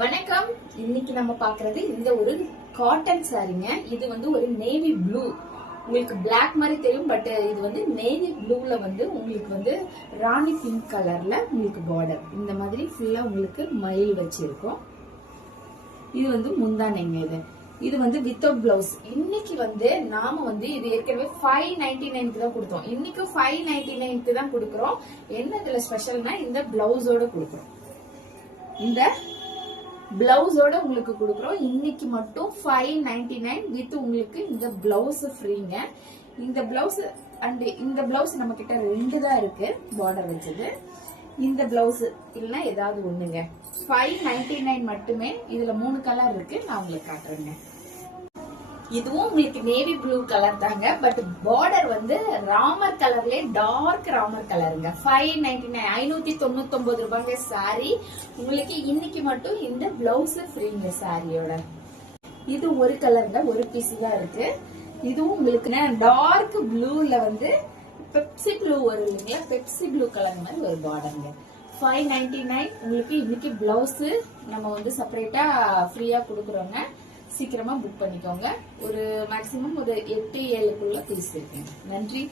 வணக்கம். இன்னைக்கு நம்ம பாக்குறது இந்த ஒரு காட்டன் சாரீங்க. இது வந்து ஒரு நேவி ப்ளூ. உங்களுக்கு பிளாக் மாதிரி தெரியும், பட் இது வந்து நேவி ப்ளூல வந்து உங்களுக்கு வந்து ராணி பிங்க் கலர்ல உங்களுக்கு பார்டர் இந்த மாதிரி ஃபுல்லா உங்களுக்கு மயில் வச்சிருக்கும். இது வந்து முந்தானைங்க. இது வந்து வித்தவுட் பிளவுஸ். இன்னைக்கு வந்து நாம வந்து இது ஏற்கனவே 599 தான் கொடுத்தோம். இன்னைக்கு 599 தான் கொடுக்கறோம். என்ன இதுல ஸ்பெஷல்னா இந்த பிளவுஸோட கொடுக்கறோம். இந்த பிளவுஸோட உங்களுக்கு கொடுக்குறோம். இன்னைக்கு மட்டும் 599 வித் உங்களுக்கு இந்த பிளவுஸ் ஃப்ரீங்க. இந்த பிளவுஸ் அண்ட் இந்த பிளவுஸ் நம்ம கிட்ட 2 தான் இருக்கு பார்டர் வச்சது. இந்த பிளவுஸ் இல்லைன்னா ஏதாவது ஒண்ணுங்க. 599 மட்டுமே. இதுல 3 கலர் இருக்கு, நான் உங்களுக்கு காட்டுறேங்க. இதுவும் உங்களுக்கு நேவி ப்ளூ கலர் தாங்க, பட் பார்டர் வந்து ராமர் கலர்ல டார்க் ராமர் கலருங்க. 599 599 ரூபாய்ங்க சாரி. உங்களுக்கு இன்னைக்கு மட்டும் இந்த பிளவுஸ் ஃப்ரீங்க சாரியோட. இது ஒரு கலர்ல ஒரு பீஸ் தான் இருக்கு. இதுவும் உங்களுக்கு டார்க் ப்ளூல வந்து பெப்சி ப்ளூ வரும் இல்லைங்களா, பெப்சி ப்ளூ கலர் மாதிரி ஒரு பார்டருங்க. 599 உங்களுக்கு இன்னைக்கு பிளவுஸ் நம்ம வந்து செப்பரேட்டா ஃப்ரீயா கொடுக்குறோங்க. சீக்கிரமா புக் பண்ணிக்கோங்க. ஒரு மேக்சிமம் ஒரு 8-7 பீஸ் இருக்குங்க. நன்றி.